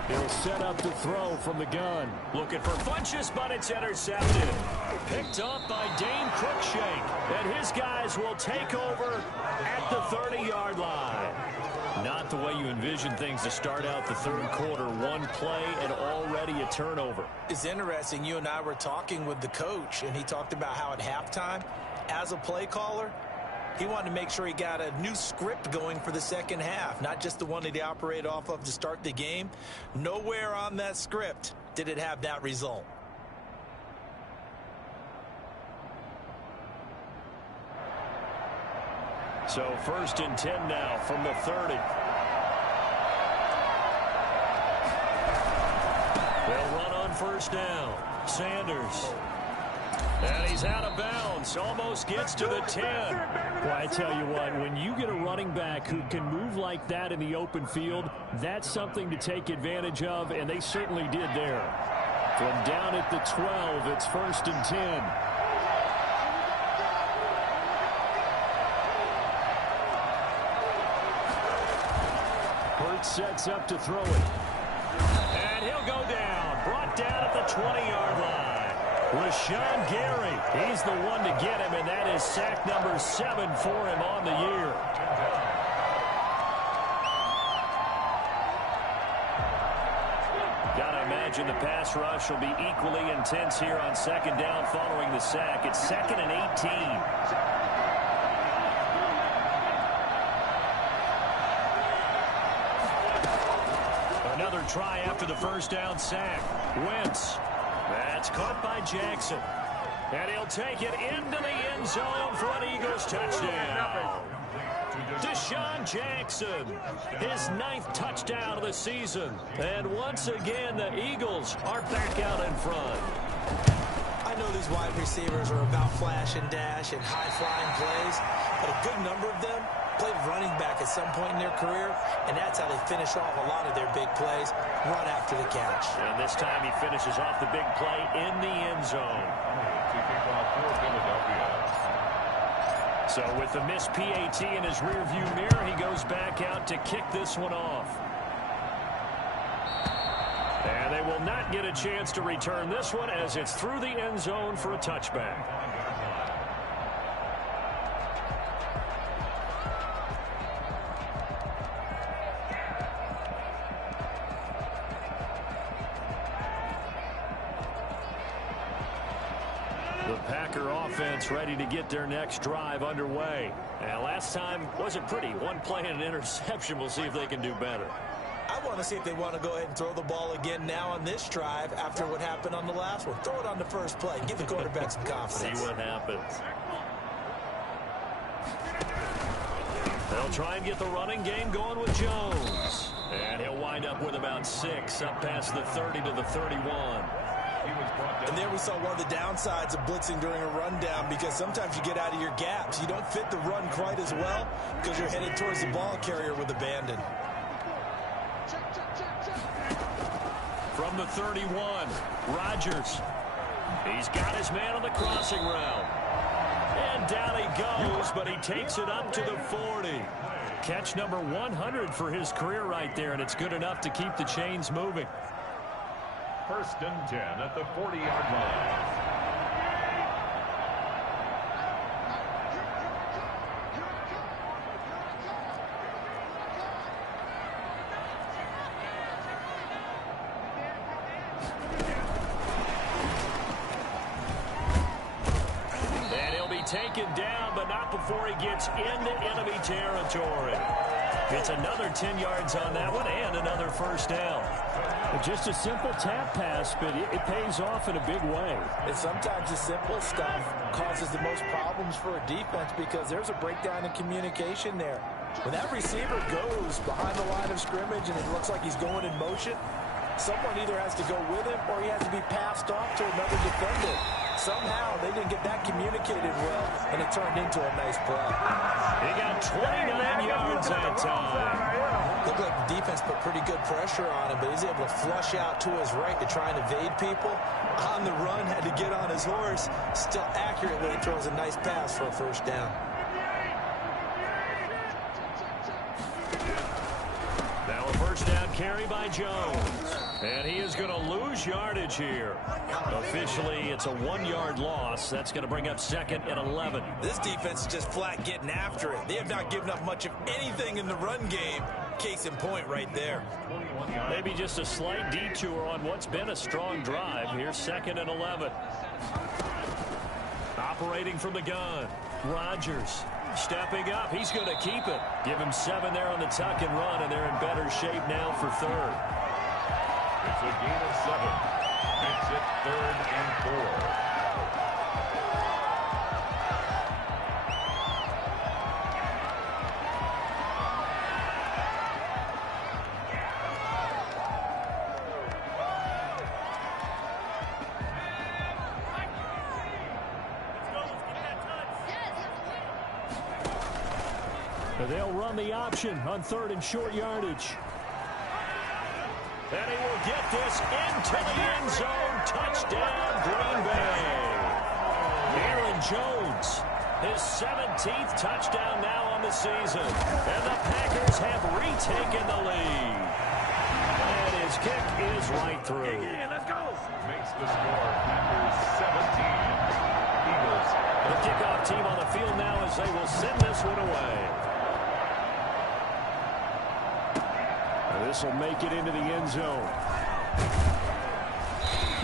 He'll set up to throw from the gun. Looking for Funchess, but it's intercepted. Picked up by Dane Cruikshank. And his guys will take over at the 30-yard line. Not the way you envision things to start out the third quarter. One play and already a turnover. It's interesting. You and I were talking with the coach, and he talked about how at halftime, as a play caller, he wanted to make sure he got a new script going for the second half, not just the one that he operated off of to start the game. Nowhere on that script did it have that result. So 1st and 10 now from the 30. They'll run on 1st down. Sanders. And he's out of bounds. Almost gets to the 10. Well, I tell you what, when you get a running back who can move like that in the open field, that's something to take advantage of, and they certainly did there. From down at the 12, it's 1st and 10. Hurts sets up to throw it. And he'll go down. Brought down at the 20-yard line. Rashawn Gary, he's the one to get him, and that is sack number 7 for him on the year. Gotta imagine the pass rush will be equally intense here on 2nd down following the sack. It's 2nd and 18. Another try after the 1st down sack. Wentz. That's caught by Jackson. And he'll take it into the end zone for an Eagles touchdown. Deshaun Jackson, his 9th touchdown of the season. And once again, the Eagles are back out in front. I know these wide receivers are about flash and dash and high-flying plays, but a good number of them played running back at some point in their career, and that's how they finish off a lot of their big plays, run after the catch. And this time he finishes off the big play in the end zone. To kick off for Philadelphia. So with the missed PAT in his rearview mirror, he goes back out to kick this one off. And they will not get a chance to return this one as it's through the end zone for a touchback. Raider offense ready to get their next drive underway. And last time wasn't pretty. One play and an interception. We'll see if they can do better. I want to see if they want to go ahead and throw the ball again now on this drive after what happened on the last one. Throw it on the first play. Give the quarterback some confidence. See what happens. They'll try and get the running game going with Jones. And he'll wind up with about 6 up past the 30 to the 31. And there we saw one of the downsides of blitzing during a rundown, because sometimes you get out of your gaps. You don't fit the run quite as well because you're headed towards the ball carrier with abandon. From the 31, Rodgers. He's got his man on the crossing route. And down he goes, but he takes it up to the 40. Catch number 100 for his career right there, and it's good enough to keep the chains moving. First and 10 at the 40-yard line. Taken down, but not before he gets into enemy territory. It's another 10 yards on that one and another first down. Just a simple tap pass, but it pays off in a big way. And sometimes the simple stuff causes the most problems for a defense because there's a breakdown in communication there. When that receiver goes behind the line of scrimmage and it looks like he's going in motion, someone either has to go with him or he has to be passed off to another defender. Somehow they didn't get that communicated well, and it turned into a nice play. He got 29 yards that time. Looked like the defense put pretty good pressure on him, but he's able to flush out to his right to try and evade people. On the run, had to get on his horse. Still accurately throws a nice pass for a first down. Now a first down carry by Jones. And he is going to lose yardage here. Officially, it's a 1-yard loss. That's going to bring up 2nd and 11. This defense is just flat getting after it. They have not given up much of anything in the run game. Case in point right there. Maybe just a slight detour on what's been a strong drive. Here's 2nd and 11. Operating from the gun. Rodgers stepping up. He's going to keep it. Give him 7 there on the tuck and run, and they're in better shape now for 3rd. It's a gain of 7. Makes it 3rd and 4. They'll run the option on 3rd and short yardage. And he will get this into the end zone. Touchdown, Green Bay. Aaron Jones, his 17th touchdown now on the season. And the Packers have retaken the lead. And his kick is right through. Let's go. Makes the score Packers 17. Eagles. The kickoff team on the field now as they will send this one away. This will make it into the end zone.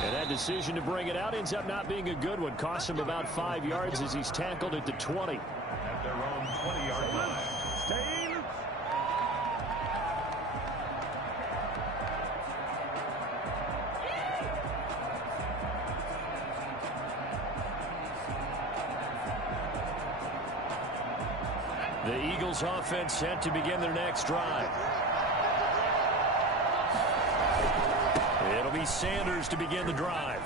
And that decision to bring it out ends up not being a good one. Costs him about 5 yards as he's tackled at the 20. At their own 20-yard line. The Eagles offense set to begin their next drive. It'll be Sanders to begin the drive.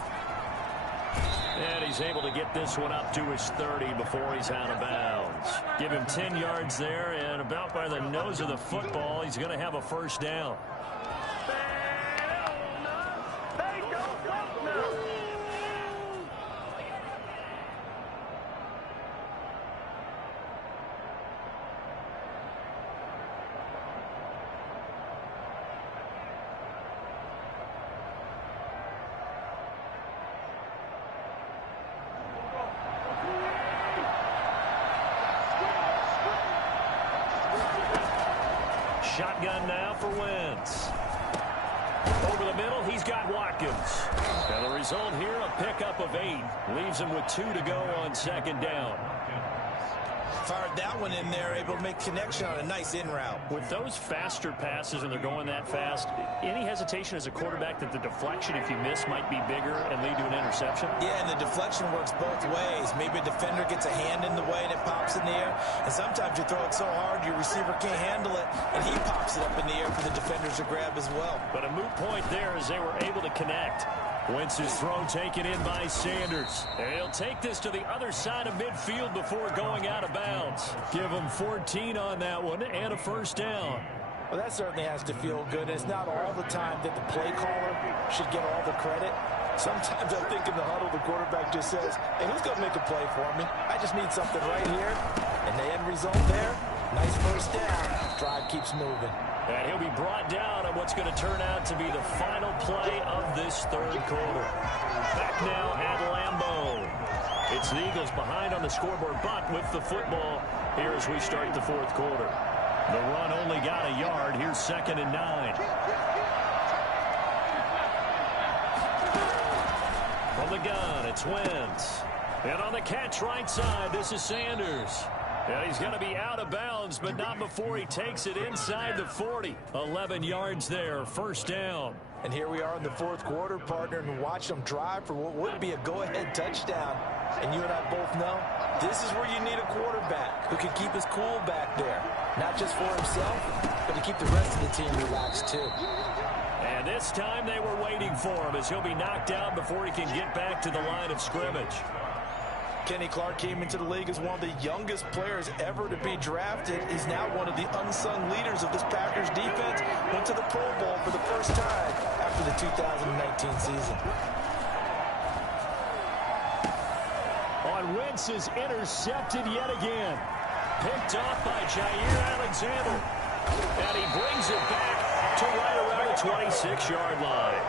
And he's able to get this one up to his 30 before he's out of bounds. Give him 10 yards there, and about by the nose of the football, he's going to have a first down. Shotgun now for Wentz. Over the middle, he's got Watkins. And the result here, a pickup of 8. Leaves him with 2 to go on second down. Fired that one in there, able to make connection on a nice in route. With those faster passes and they're going that fast, any hesitation as a quarterback that the deflection, if you miss, might be bigger and lead to an interception? Yeah, and the deflection works both ways. Maybe a defender gets a hand in the way and it pops in the air. And sometimes you throw it so hard your receiver can't handle it, and he pops it up in the air for the defenders to grab as well. But a moot point there as they were able to connect. Wentz's throw taken in by Sanders. And he'll take this to the other side of midfield before going out of bounds. Give him 14 on that one and a first down. Well, that certainly has to feel good. It's not all the time that the play caller should get all the credit. Sometimes I think in the huddle, the quarterback just says, hey, who's going to make a play for me? I just need something right here. And the end result there, nice first down. Drive keeps moving. And he'll be brought down on what's going to turn out to be the final play of this third quarter. Back now at Lambeau. It's the Eagles behind on the scoreboard, but with the football here as we start the fourth quarter. The run only got a yard. Here's 2nd and 9. From the gun, it's Wentz. And on the catch right side, this is Sanders. And he's going to be out of bounds, but not before he takes it inside the 40. 11 yards there, first down. And here we are in the fourth quarter, partner, and watch them drive for what would be a go-ahead touchdown. And you and I both know this is where you need a quarterback who can keep his cool back there. Not just for himself, but to keep the rest of the team relaxed too. And this time they were waiting for him as he'll be knocked down before he can get back to the line of scrimmage. Kenny Clark came into the league as one of the youngest players ever to be drafted. He's now one of the unsung leaders of this Packers defense. Went to the Pro Bowl for the first time after the 2019 season. On Wentz is intercepted yet again. Picked off by Jair Alexander. And he brings it back to right around the 26-yard line.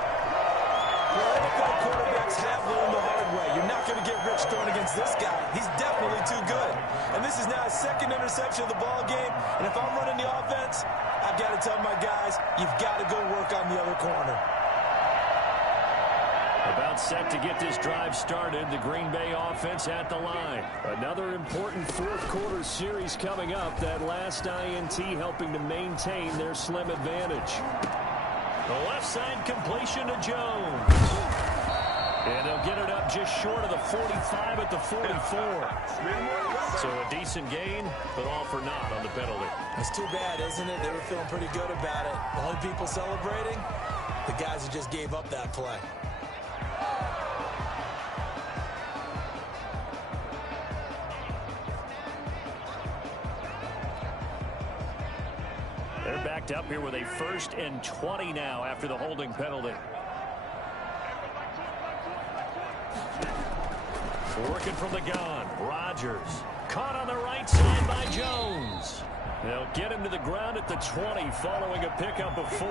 Well, NFL quarterbacks have learned the hard way. You're not going to get rich throwing against this guy. He's definitely too good. And this is now his 2nd interception of the ball game. And if I'm running the offense, I've got to tell my guys, you've got to go work on the other corner. About set to get this drive started, the Green Bay offense at the line. Another important fourth quarter series coming up. That last INT helping to maintain their slim advantage. The left side completion to Jones. And they'll get it up just short of the 45 at the 44. So a decent gain, but all for naught on the penalty. It's too bad, isn't it? They were feeling pretty good about it. The only people celebrating, the guys who just gave up that play. They're backed up here with a 1st and 20 now after the holding penalty. Working from the gun, Rodgers. Caught on the right side by Jones. They'll get him to the ground at the 20 following a pickup of 4.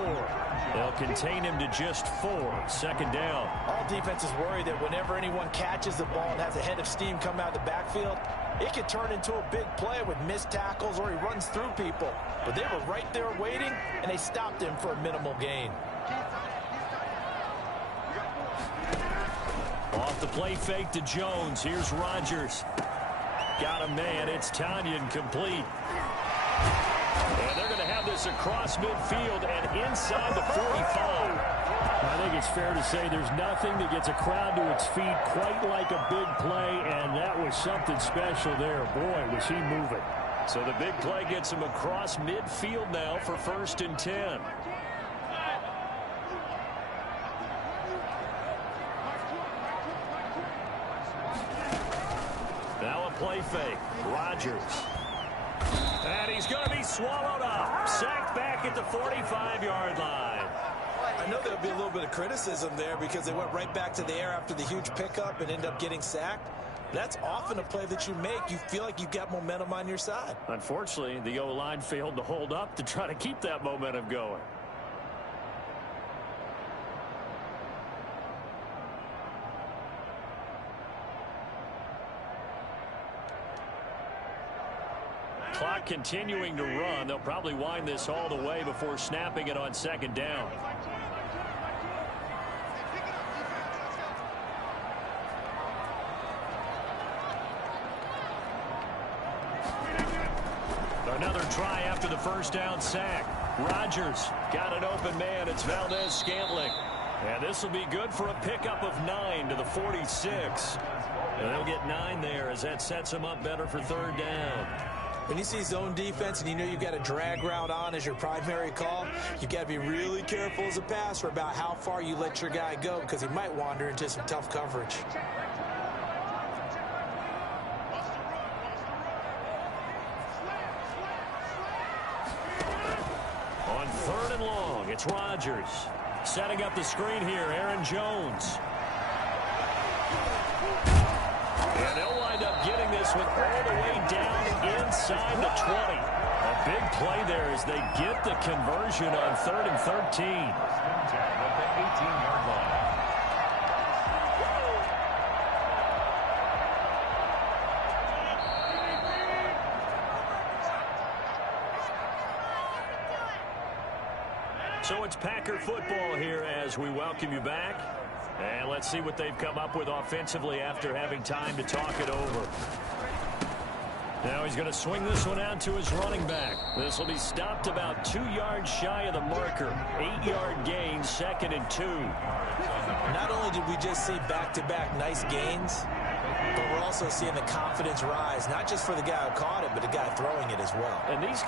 They'll contain him to just 4. 2nd down. All defenses worry that whenever anyone catches the ball and has a head of steam come out of the backfield, it can turn into a big play with missed tackles or he runs through people. But they were right there waiting, and they stopped him for a minimal gain. Off the play fake to Jones. Here's Rodgers. Got a man. It's Tanyan complete. And they're going to have this across midfield and inside the 45. I think it's fair to say there's nothing that gets a crowd to its feet quite like a big play, and that was something special there. Boy, was he moving. So the big play gets him across midfield now for 1st and 10. Now a play fake. Rodgers. And he's going to be swallowed up. Sacked back at the 45-yard line. I know there'll be a little bit of criticism there because they went right back to the air after the huge pickup and ended up getting sacked. That's often a play that you make. You feel like you've got momentum on your side. Unfortunately, the O-line failed to hold up to try to keep that momentum going. Clock continuing to run. They'll probably wind this all the way before snapping it on 2nd down. first down sack. Rodgers got an open man. It's Valdez-Scantling. And this will be good for a pickup of 9 to the 46. And they'll get 9 there as that sets them up better for third down. When you see zone defense and you know you've got a drag route on as your primary call, you've got to be really careful as a passer about how far you let your guy go because he might wander into some tough coverage. On third and long, it's Rodgers. Setting up the screen here, Aaron Jones. And they'll wind up getting this one all the way down inside the 20. A big play there as they get the conversion on 3rd and 13. At the 18-yard line. So it's Packer football here as we welcome you back. And let's see what they've come up with offensively after having time to talk it over. Now he's going to swing this one out to his running back. This will be stopped about 2 yards shy of the marker. 8-yard gain, 2nd and 2. Not only did we just see back-to-back nice gains, but we're also seeing the confidence rise, not just for the guy who caught it, but the guy throwing it as well. And these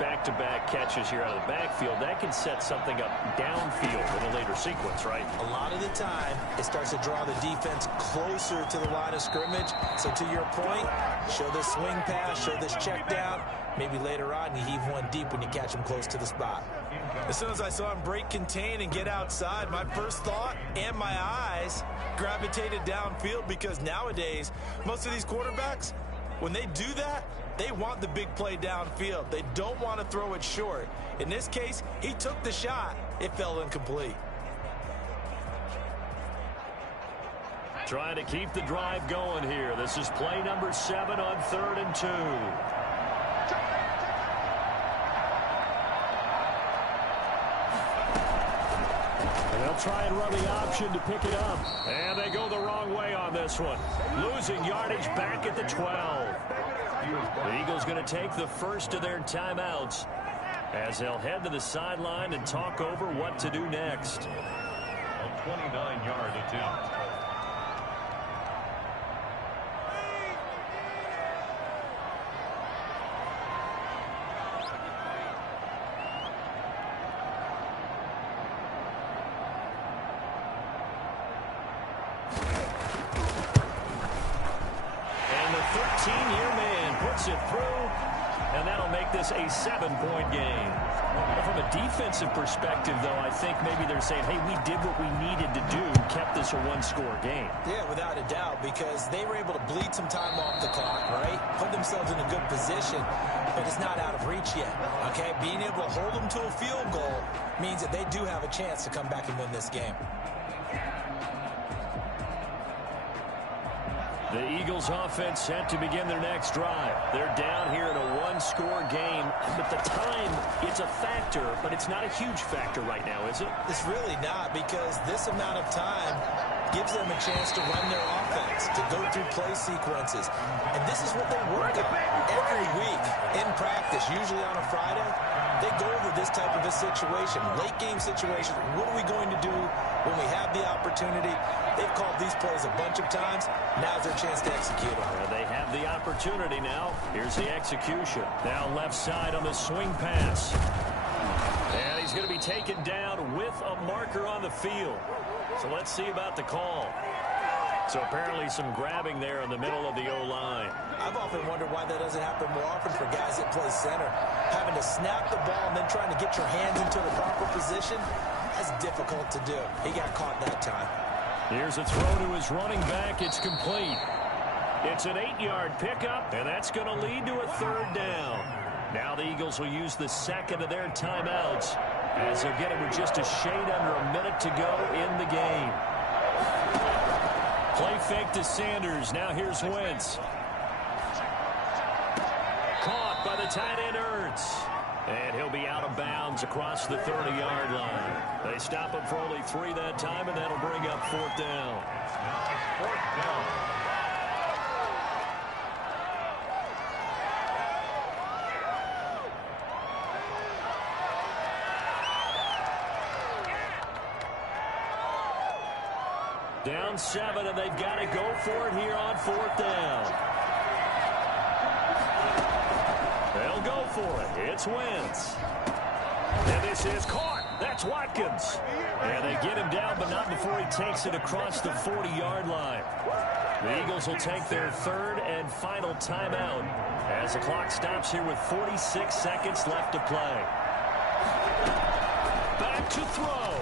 back-to-back catches here out of the backfield, that can set something up downfield in a later sequence, right? A lot of the time, it starts to draw the defense closer to the line of scrimmage. So to your point, show this swing pass, show this check down. Maybe later on, you heave one deep when you catch him close to the spot. As soon as I saw him break contain and get outside, my first thought and my eyes gravitated downfield because nowadays, most of these quarterbacks, when they do that, they want the big play downfield. They don't want to throw it short. In this case, he took the shot. It fell incomplete. Trying to keep the drive going here. This is play number 7 on 3rd and 2. They'll try and run the option to pick it up. And they go the wrong way on this one. Losing yardage back at the 12. The Eagles going to take the first of their timeouts as they'll head to the sideline and talk over what to do next. A 29-yard attempt. It through, and that'll make this a 7-point game. From a defensive perspective, though, I think maybe they're saying, hey, we did what we needed to do, kept this a one-score game. Yeah, without a doubt, because they were able to bleed some time off the clock, right? Put themselves in a good position, but it's not out of reach yet, okay? Being able to hold them to a field goal means that they do have a chance to come back and win this game. The Eagles offense set to begin their next drive. They're down here in a one-score game, but the time, it's a factor, but it's not a huge factor right now, is it? It's really not, because this amount of time gives them a chance to run their offense, to go through play sequences. And this is what they work on every week in practice, usually on a Friday. They go over this type of a situation, late game situation. What are we going to do when we have the opportunity? They've called these plays a bunch of times. Now's their chance to execute them. They have the opportunity now. Here's the execution. Now left side on the swing pass. And he's going to be taken down with a marker on the field. So let's see about the call. So apparently some grabbing there in the middle of the O-line. I've often wondered why that doesn't happen more often for guys that play center. Having to snap the ball and then trying to get your hands into the proper position, that's difficult to do. He got caught that time. Here's a throw to his running back. It's complete. It's an 8-yard pickup, and that's going to lead to a third down. Now the Eagles will use the second of their timeouts as they'll get it with just a shade under a minute to go in the game. Play fake to Sanders. Now here's Wentz. Caught by the tight end Ertz. And he'll be out of bounds across the 30-yard line. They stop him for only 3 that time, and that'll bring up 4th down. 4th down. Down 7, and they've got to go for it here on 4th down. They'll go for it. It's Wentz. And this is caught. That's Watkins. And they get him down, but not before he takes it across the 40-yard line. The Eagles will take their 3rd and final timeout as the clock stops here with 46 seconds left to play. Back to throw.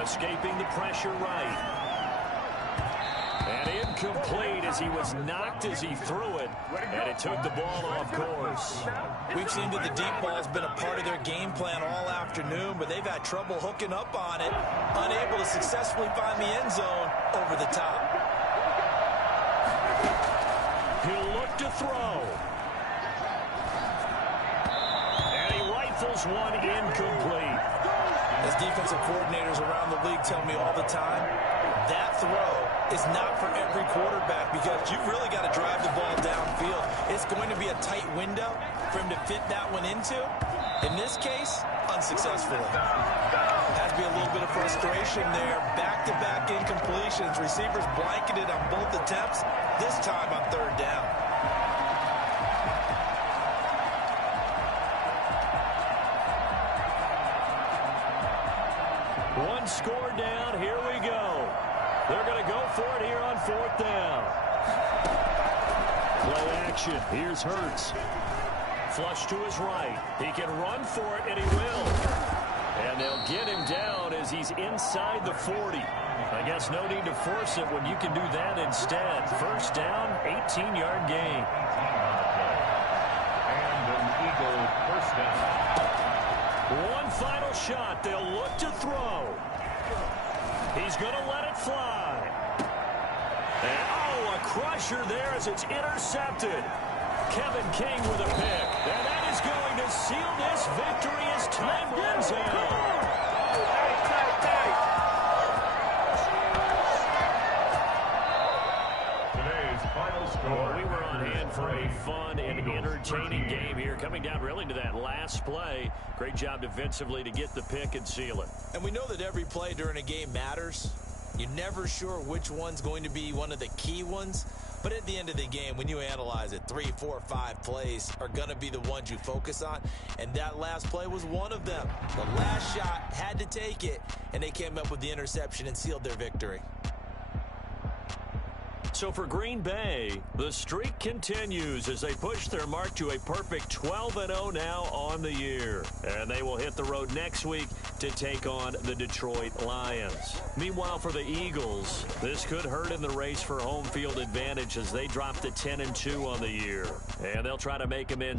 Escaping the pressure right. And incomplete as he was knocked as he threw it. And it took the ball off course. We've seen that the deep ball's been a part of their game plan all afternoon, but they've had trouble hooking up on it, unable to successfully find the end zone over the top. He'll look to throw. And he rifles one incomplete. As defensive coordinators around the league tell me all the time, that throw is not for every quarterback because you've really got to drive the ball downfield. It's going to be a tight window for him to fit that one into. In this case, unsuccessfully. Had to be a little bit of frustration there. Back-to-back incompletions. Receivers blanketed on both attempts, this time on 3rd down. One score down. Here we go. They're going to go for it here on 4th down. Play action. Here's Hurts. Flush to his right. He can run for it, and he will. And they'll get him down as he's inside the 40. I guess no need to force it when you can do that instead. 1st down, 18-yard gain. And an Eagle 1st down. One final shot. They'll look to throw. He's going to let it fly. And, oh, a crusher there as it's intercepted. Kevin King with a pick. And that is going to seal this victory as time runs out. Today's final score. Well, we were on hand for a fun and entertaining game here. Coming down really to that last play. Great job defensively to get the pick and seal it. And we know that every play during a game matters. You're never sure which one's going to be one of the key ones. But at the end of the game, when you analyze it, 3, 4, 5 plays are going to be the ones you focus on. And that last play was one of them. The last shot had to take it, and they came up with the interception and sealed their victory. So for Green Bay, the streak continues as they push their mark to a perfect 12-0 now on the year. And they will hit the road next week to take on the Detroit Lions. Meanwhile, for the Eagles, this could hurt in the race for home field advantage as they drop to 10-2 on the year. And they'll try to make amends